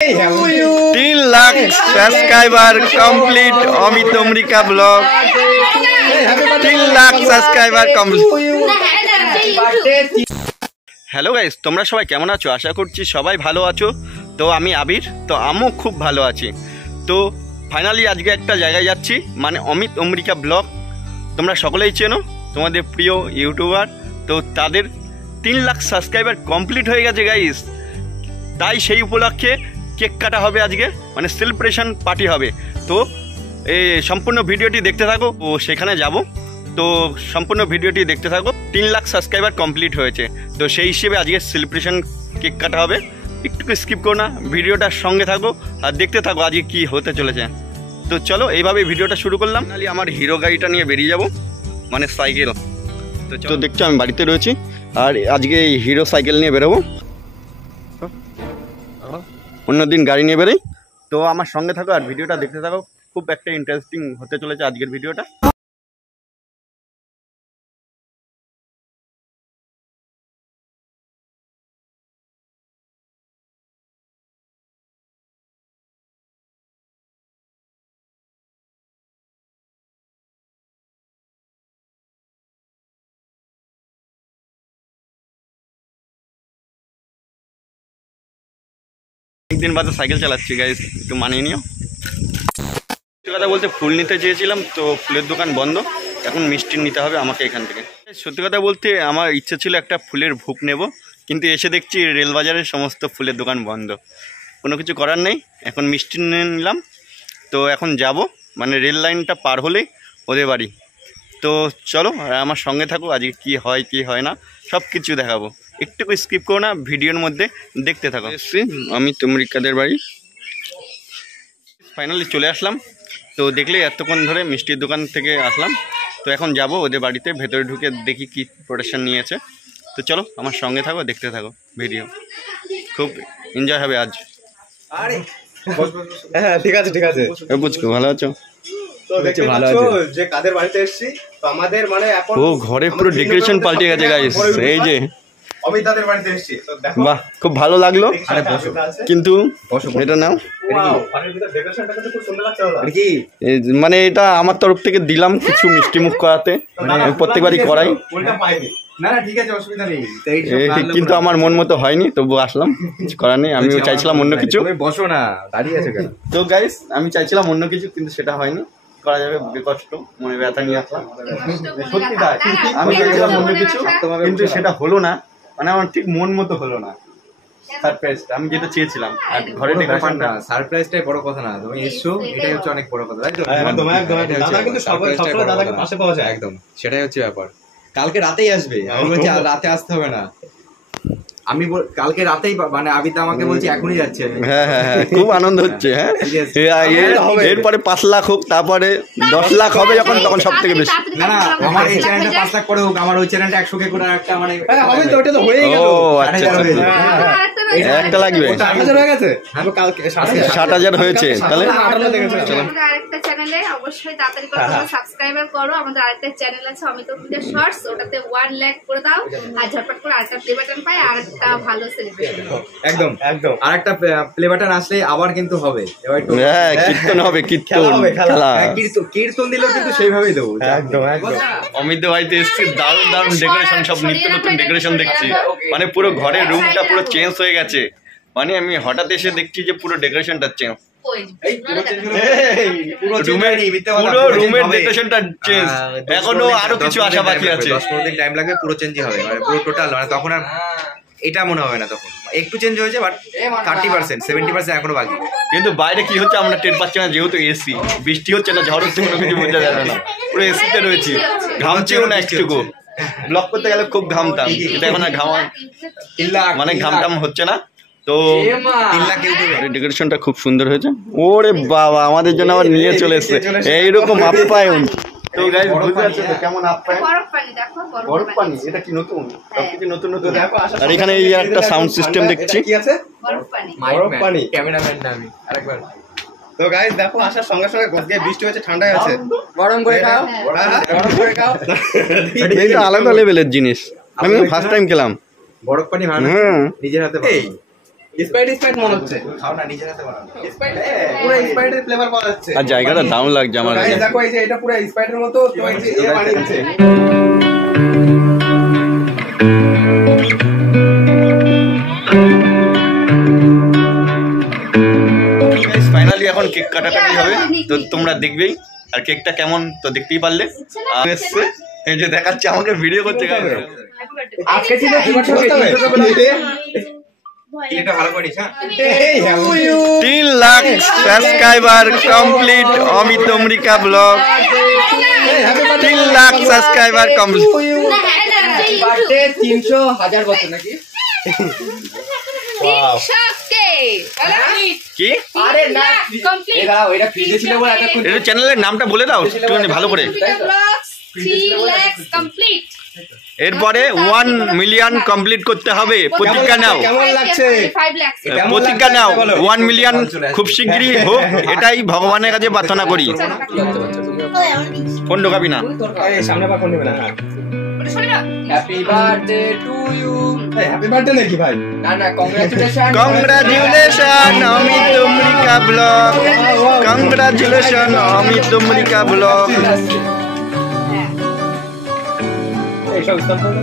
3 lakh subscriber complete Amit America blog 3 lakh subscriber complete. Hello guys, তোমরা সবাই কেমন আছো? আশা করছি সবাই ভালো আছো। তো আমি আবির, তো আমিও খুব ভালো আছি। তো ফাইনালি আজকে একটা জায়গায় যাচ্ছি, মানে অমিত অমৃকা ব্লগ। তোমরা সকলেই চেনো, তোমাদের প্রিয় ইউটিউবার। তো তাদের 3 লাখ সাবস্ক্রাইবার কমপ্লিট হয়ে গেছে গাইস। তাই সেই উপলক্ষে কেক কাটা হবে আজকে, মানে সেলিব্রেশন পার্টি হবে। তো এই সম্পূর্ণ ভিডিওটি দেখতে থাকো, ও সেখানে যাব। তো সম্পূর্ণ ভিডিওটি দেখতে থাকো। 3 লাখ সাবস্ক্রাইবার কমপ্লিট হয়েছে, তো সেই হিসেবে আজকে সেলিব্রেশন কেক কাটা হবে। একটু স্কিপ করো না, ভিডিওটার সঙ্গে থাকো আর দেখতে থাকো আজকে কি হতে চলেছে। তো চলো এইভাবে ভিডিওটা শুরু করলাম। খালি আমার হিরো গাড়িটা নিয়ে বেরিয়ে যাব, মানে সাইকেল। তো দেখছো আমি বাড়িতে রয়েছি, আর আজকে এই হিরো সাইকেল নিয়ে বেরোবো। অন্যদিন গাড়ি নিয়ে বেরোই। তো আমার সঙ্গে থাকো আর ভিডিওটা দেখতে থাকো, খুব একটা ইন্টারেস্টিং হতে চলেছে আজকের ভিডিওটা। একদিন বাদে সাইকেল চালাচ্ছি গাইস, একটু মানিয়ে নিও। সত্যি কথা বলতে ফুল নিতে চেয়েছিলাম, তো ফুলের দোকান বন্ধ। এখন মিষ্টি নিতে হবে আমাকে এখান থেকে। সত্যি কথা বলতে আমার ইচ্ছে ছিল একটা ফুলের ভুপ নেব, কিন্তু এসে দেখছি রেলবাজারের সমস্ত ফুলের দোকান বন্ধ। কোনো কিছু করার নেই, এখন মিষ্টি নিয়ে নিলাম। তো এখন যাব, মানে রেল লাইনটা পার হলেই ওদের বাড়ি। তো চলো আমার সঙ্গে থাকো, আজকে কি হয় কি হয় না সব কিছু দেখাবো। একটু স্কিপ করো না, ভিডিওর মধ্যে দেখতে থাকো। এসছি আমি অমৃকাদের বাড়ি, ফাইনালি চলে আসলাম। তো দেখলে এতক্ষণ ধরে মিষ্টির দোকান থেকে আসলাম। তো এখন যাব ওদের বাড়িতে, ভেতরে ঢুকে দেখি কি প্রোটেকশন নিয়েছে। তো চলো আমার সঙ্গে থাকো, দেখতে থাকো ভিডিও, খুব এনজয় হবে আজ। হ্যাঁ ঠিক আছে ঠিক আছে। বুঝছো ভালো আছো? ভালো আছে যে কাদের বাড়িতে এসেছি। তো আমাদের মানে এখন ও ঘরে পুরো ডেকোরেশন পাল্টে গেছে গাইস। এই যে অমিত দাদের বাড়িতে এসেছি, তো দেখো বাহ খুব ভালো লাগলো। কিন্তু এটা নাও, খুব সুন্দর লাগছে। মানে এটা আমার তরফ থেকে দিলাম কিছু মিষ্টি মুখ করাতে, প্রত্যেকবারই করাই। না না ঠিক আছে, অসুবিধা নেই। কিন্তু আমার মন মতো হয়নি, তবু আসলাম, কিছু করার নেই। আমিও চাইছিলাম অন্য কিছু। বসো না, দাঁড়িয়ে আছো কেন? তো গাইস আমি চাইছিলাম অন্য কিছু, কিন্তু সেটা হয়নি। করা যাবে, কষ্ট মনে ব্যথা নিয়ে আসলাম। সত্যি তাই, আমি চাইছিলাম অন্য কিছু, কিন্তু সেটা হলো না। মানে আমার ঠিক মন মতো হলো না সারপ্রাইজটা, আমি যেটা চেয়েছিলাম। আর ঘরে ডেকোরেশনটা, সারপ্রাইজটাই বড় কথা না, তুমি এসছো এটাই হচ্ছে অনেক বড় কথা, তাই তো? একদম একদম। দাদা কিন্তু সবসময় দাদাকে পাশে পাওয়া যায়, একদম সেটাই হচ্ছে ব্যাপার। কালকে রাতেই আসবে, আমি বলছি রাতে আসতে হবে না। আমি কালকে রাতেই, মানে আবিদা আমাকে বলছি এখনই যাচ্ছে। হ্যাঁ হ্যাঁ হ্যাঁ, খুব আনন্দ হচ্ছে। হ্যাঁ এরপরে 5 লাখ হোক, তারপরে 10 লাখ হবে যখন, তখন সব থেকে বেশি। না না, আমার এই চ্যানেলটা 5 লাখ করে হোক, আমার ওই চ্যানেলটা 100K করে একটা, মানে হবে তো, ওটা তো হয়ে গেল। ও আচ্ছা একটা লাগবে, 8,000 হয়ে গেছে। কালকে 60,000 হয়েছে। তাহলে আরেকটা চ্যানেলে অবশ্যই তাড়াতাড়ি করে সাবস্ক্রাইবার করো। আমাদের আরেকটা চ্যানেল আছে অমিত অমৃকা শর্টস, ওটাতে 1 লাখ করে দাও, আর ঝটপট করে আরেকটা প্লে বাটন পাই, আর একটা ভালো সেলিব্রেশন। একদম একদম, আরেকটা প্লে বাটন আসলে আবার কিন্তু হবে। হ্যাঁ কীর্তন হবে, কীর্তন খেলা, কীর্তন দিলেও কিন্তু সেইভাবেই দেবো। একদম একদম। অমিত বাড়িতে এসেছি, দারুণ দারুণ ডেকোরেশন, সব নিত্য নতুন ডেকোরেশন দেখছি। মানে পুরো ঘরের রুমটা পুরো চেঞ্জ হয়ে গেছে। মানে আমি হঠাৎ এসে দেখছি যে পুরো ডেকোরেশনটা চেঞ্জ, রুমের ডেকোরেশনটা চেঞ্জ। এখনো আরো কিছু আসা বাকি আছে, 10-15 দিন টাইম লাগবে, পুরো চেঞ্জ হবে, মানে পুরো টোটাল। মানে তখন আর এটা মনে হবে না, তখন একটু চেঞ্জ হয়েছে, বাট 30% 70% এখনো বাকি। কিন্তু বাইরে কি হচ্ছে আমরা টের পাচ্ছি না, যেহেতু এসি, বৃষ্টি হচ্ছে না, ঝড় হচ্ছে, কোনো কিছু বোঝা যাবে না। পুরো এসিতে রয়েছি, ঘামছেও না একটুকু। ব্লক করতে গেলে খুব ঘামতাম, কিন্তু এখন আর ঘামা, মানে ঘামটাম হচ্ছে না। তো ডেকোরেশনটা খুব সুন্দর হয়েছে। ওরে বাবা, আমাদের জন্য আবার নিয়ে চলে এসছে এইরকম আপ্যায়ন। তো গাইস বুঝতে পারছো তো কেমন আপ্যায়ন। বরফ পানি, এটা কি নতুন? সবকিছু নতুন নতুন। আর এখানে এই একটা সাউন্ড সিস্টেম দেখছি। কি আছে? বরফ পানি। ক্যামেরাম্যান না আমি, আরেকবার। তো গাইস দেখো, আসার সঙ্গে সঙ্গে গজকে বৃষ্টি হচ্ছে, ঠান্ডায় আছে। গরম করে খাও, গরম করে খাও। এটা আলাদা লেভেলের জিনিস, আমি ফার্স্ট টাইম খেলাম বরফ পানি। নিজের হাতে স্প্রাইট মনে হচ্ছে। খাও না, নিজের হাতে বানাও। পুরো স্প্রাইটের ফ্লেভার পাওয়া যাচ্ছে। আর জায়গাটা দারুণ লাগছে আমার Guys, কাছে। দেখো এই যে এটা পুরো স্প্রাইটের মতো তো এই যে এ বানিয়েছে। ফাইনালি এখন কেক কাটাকাটি হবে, তো তোমরা দেখবেই। আর কেকটা কেমন তো দেখতেই পারলে। আর এসছে, এই যে দেখাচ্ছে আমাকে ভিডিও করতে গেছে। আজকে ছিল এটা ভালো করিস, হ্যাঁ? 3 lakh subscriber complete Amit America blog. 3 lakh subscriber complete. 300,000 বছর নাকি? কি আরে না, এই দাঁড়াও, এটা ফ্রিজে ছিল বলে এতক্ষণ। এটা চ্যানেলের নামটা বলে দাও একটুখানি ভালো করে। এরপরে 1 মিলিয়ন কমপ্লিট করতে হবে। প্রতিজ্ঞা নাও, কেমন লাগছে? প্রতিজ্ঞা নাও 1 মিলিয়ন খুব শিগগিরই হোক, এটাই ভগবানের কাছে প্রার্থনা করি। ফোন ঢোকাবি না। এই সামনে পা কোন নেবে না? Happy birthday to you. Happy birthday নাকি ভাই? না না, congratulation. Congratulation Amit America blog. Congratulation Amit America blog. এই সব স্টপ করো।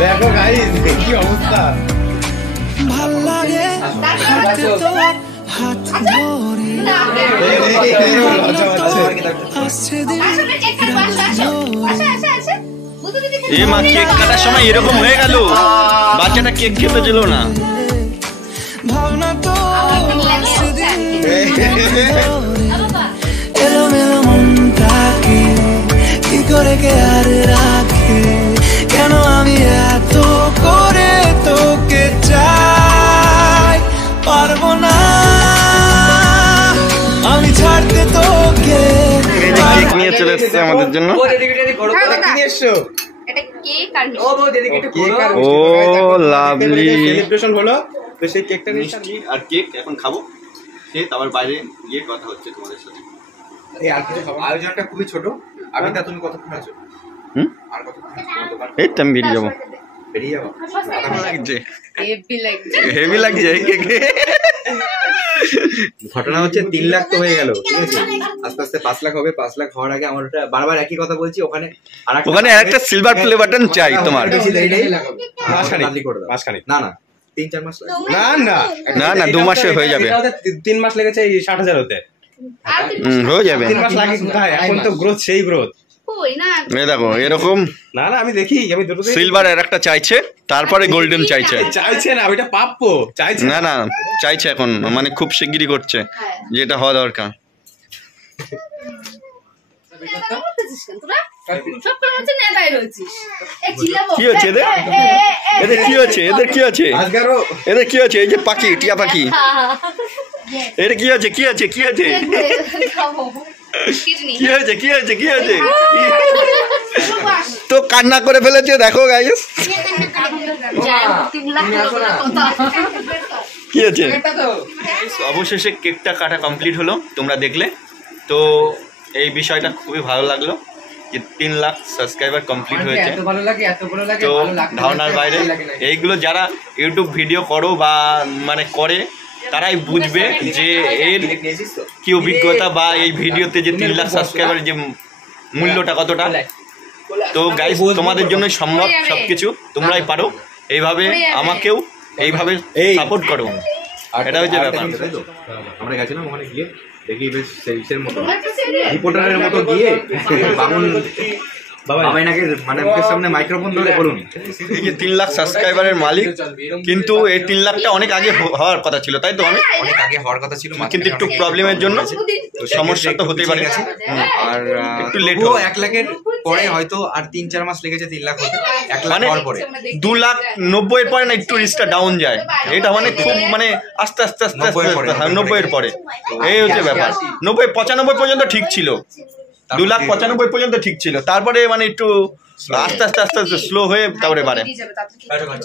দেখো গাইস কি অবস্থা। এ মা, কেক কাটার সময় এরকম হয়ে গেল, বাচ্চাটা কেক খেতে ছিল না। এলোমেলো মনটাকে কি করে কে আর রাখে, কেন আমি এত করে তোকে চাই, পারবো না আমি ছাড়তে তোকে। এই যে কেক নিয়ে চলে এসেছে আমাদের জন্য। ও দিদিকে দিদি ঘোরো করে কি নিয়ে এসছো? এটা কেক আর ও বউ দিদিকে একটু কেক আর ও লাভলি। সেলিব্রেশন হলো তো সেই কেকটা নিয়ে মিষ্টি আর কেক এখন খাবো, খেয়ে তারপর বাইরে গিয়ে কথা হচ্ছে তোমাদের সাথে। এই আর কিছু খাবো। আয়োজনটা খুবই ছোট। আবিদা, তুমি কতক্ষণ আছো? হুম, আর কতক্ষণ আছো? তোমার দোকান এই তো আমি বেরিয়ে যাবো। বেরিয়ে যাবো? লাগছে, হেভি লাগছে। হেভি লাগছে এই কেকে। ঘটনা হচ্ছে 3 লাখ তো হয়ে গেল, ঠিক আছে? আস্তে আস্তে 5 লাখ হবে। 5 লাখ হওয়ার আগে আমার ওটা বারবার একই কথা বলছি, ওখানে ওখানে আরেকটা সিলভার প্লে বাটন চাই তোমার। মাসখানেক করে দাও। মাসখানেক। না না, 3-4 মাস লাগবে। না না না না, 2 মাসে হয়ে যাবে। 3 মাস লেগেছে এই 60,000 হতে। হয়ে যাবে। 3 মাস লাগে কোথায়? এখন তো গ্রোথ সেই গ্রোথ। কই না এই দেখো এরকম না না, আমি দেখি, আমি দুটো সিলভার এর একটা চাইছে, তারপরে গোল্ডেন চাইছে। চাইছে না, ওইটা প্রাপ্য চাইছে না না, চাইছে এখন, মানে খুব শিগগিরই করছে, যেটা হওয়া দরকার। কি হচ্ছে এদের? এদের কি হচ্ছে? এদের কি হচ্ছে? আজকারও এদের কি হচ্ছে? এই যে পাখি, টিয়া পাখি, এটা কি হচ্ছে? কি হচ্ছে? কি হচ্ছে? কি হয়েছে? কি হয়েছে? কি হয়েছে? তো কান্না করে ফেলেছে, দেখো গাইস কি হচ্ছে। অবশেষে কেকটা কাটা কমপ্লিট হলো, তোমরা দেখলে তো। এই বিষয়টা খুবই ভালো লাগলো যে 3 লাখ সাবস্ক্রাইবার কমপ্লিট হয়েছে। এত ভালো লাগে, এত ভালো লাগে, তো ভালো লাগে ধারণার বাইরে এইগুলো যারা ইউটিউব ভিডিও করো বা মানে করে, তারাই বুঝবে যে এর নিয়েছিস তো? কি অভিজ্ঞতা, বা এই ভিডিওতে যে 3 লাখ সাবস্ক্রাইবারের যে মূল্যটা কতটা। তো গাইস, তোমাদের জন্য সম্ভব সবকিছু, তোমরাই পারো। এইভাবে আমাকেও এইভাবে সাপোর্ট করো, এটা হচ্ছে ব্যাপার। আমরা গেছিলাম ওখানে গিয়ে দেখি বেশ সেলসের মতো, রিপোর্টারের মতো গিয়ে বামুন বাবাই নাকি মানে মুখের সামনে মাইক্রোফোন ধরে বলুন এই যে 3 লাখ সাবস্ক্রাইবারের মালিক, কিন্তু এই 3 লাখটা অনেক আগে হওয়ার কথা ছিল, তাই তো? আমি অনেক আগে হওয়ার কথা ছিল, কিন্তু একটু প্রবলেমের জন্য সমস্যা তো হতেই পারে। আর একটু late ও হবে। 1 লাখের পরে হয়তো আর 3-4 মাস লেগেছে 3 লাখ হতে। 1 লাখ মানে হওয়ার পরে 2,90,000 এর পরে না একটু রিস্কটা ডাউন যায়, এটা মানে খুব মানে আস্তে আস্তে আস্তে 90 এর পরে। 90 এর পরে এই হচ্ছে ব্যাপার। 90-95 পর্যন্ত ঠিক ছিল, 2,95,000 পর্যন্ত ঠিক ছিল, তারপরে মানে একটু আস্তে আস্তে আস্তে আস্তে স্লো হয়ে তারপরে বাড়ে।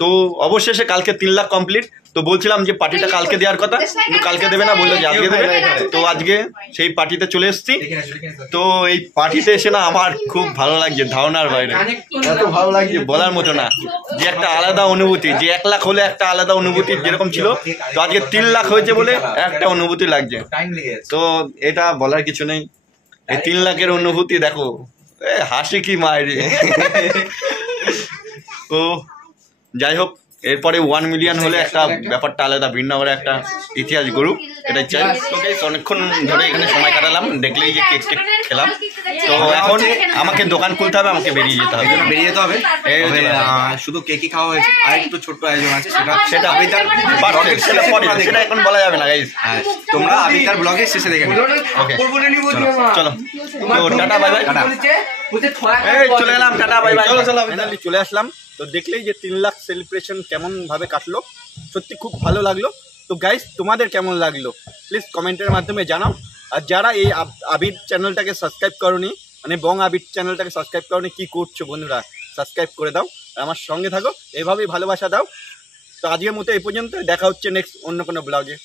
তো অবশেষে কালকে 3 লাখ কমপ্লিট। তো বলছিলাম যে পার্টিটা কালকে দেওয়ার কথা, কিন্তু কালকে দেবে না, বললো যে আজকে দেবে। তো আজকে সেই পার্টিতে চলে এসেছি। তো এই পার্টিতে এসে না আমার খুব ভালো লাগছে, ধারণার বাইরে, এত ভালো লাগছে বলার মতো না। যে একটা আলাদা অনুভূতি, যে 1 লাখ হলে একটা আলাদা অনুভূতি যেরকম ছিল, তো আজকে 3 লাখ হয়েছে বলে একটা অনুভূতি লাগছে। তো এটা বলার কিছু নেই, এই 3 লাখের অনুভূতি দেখো, হাসি কি মায়েরে। তো যাই হোক, এরপরে 1 মিলিয়ন হলে একটা ব্যাপারটা আলাদা, ভিন্নগরে একটা ইতিহাস গড়ুক, এটাই চাই। তো গাইস, অনেকক্ষণ ধরে এখানে সময় কাটালাম, দেখলেই যে কেক টেক খেলাম। তো এখন আমাকে দোকান খুলতে হবে, আমাকে বেরিয়ে যেতে হবে। বেরিয়ে যেতে হবে। শুধু কেকই খাওয়া হয়েছে, আর একটু ছোট্ট আয়োজন আছে, সেটা সেটা এখন বলা যাবে না গাইস, তোমরা আবিদার ব্লগের শেষে দেখে নেবে। ওকে, চলো, তো টাটা বাই বাই। এই চলে এলাম, টাটা বাই বাই। ফাইনালি চলে আসলাম। তো দেখলেই যে 3 লাখ সেলিব্রেশন কেমন ভাবে কাটলো, সত্যি খুব ভালো লাগলো। তো গাইস, তোমাদের কেমন লাগলো প্লিজ কমেন্টের মাধ্যমে জানাও। আর যারা এই আবির চ্যানেলটাকে সাবস্ক্রাইব করোনি, মানে বং আবির চ্যানেলটাকে সাবস্ক্রাইব করোনি, কি করছো বন্ধুরা, সাবস্ক্রাইব করে দাও, আমার সঙ্গে থাকো, এভাবেই ভালোবাসা দাও। তো আজকের মতো এই পর্যন্ত, দেখা হচ্ছে নেক্সট অন্য কোনো ব্লগে।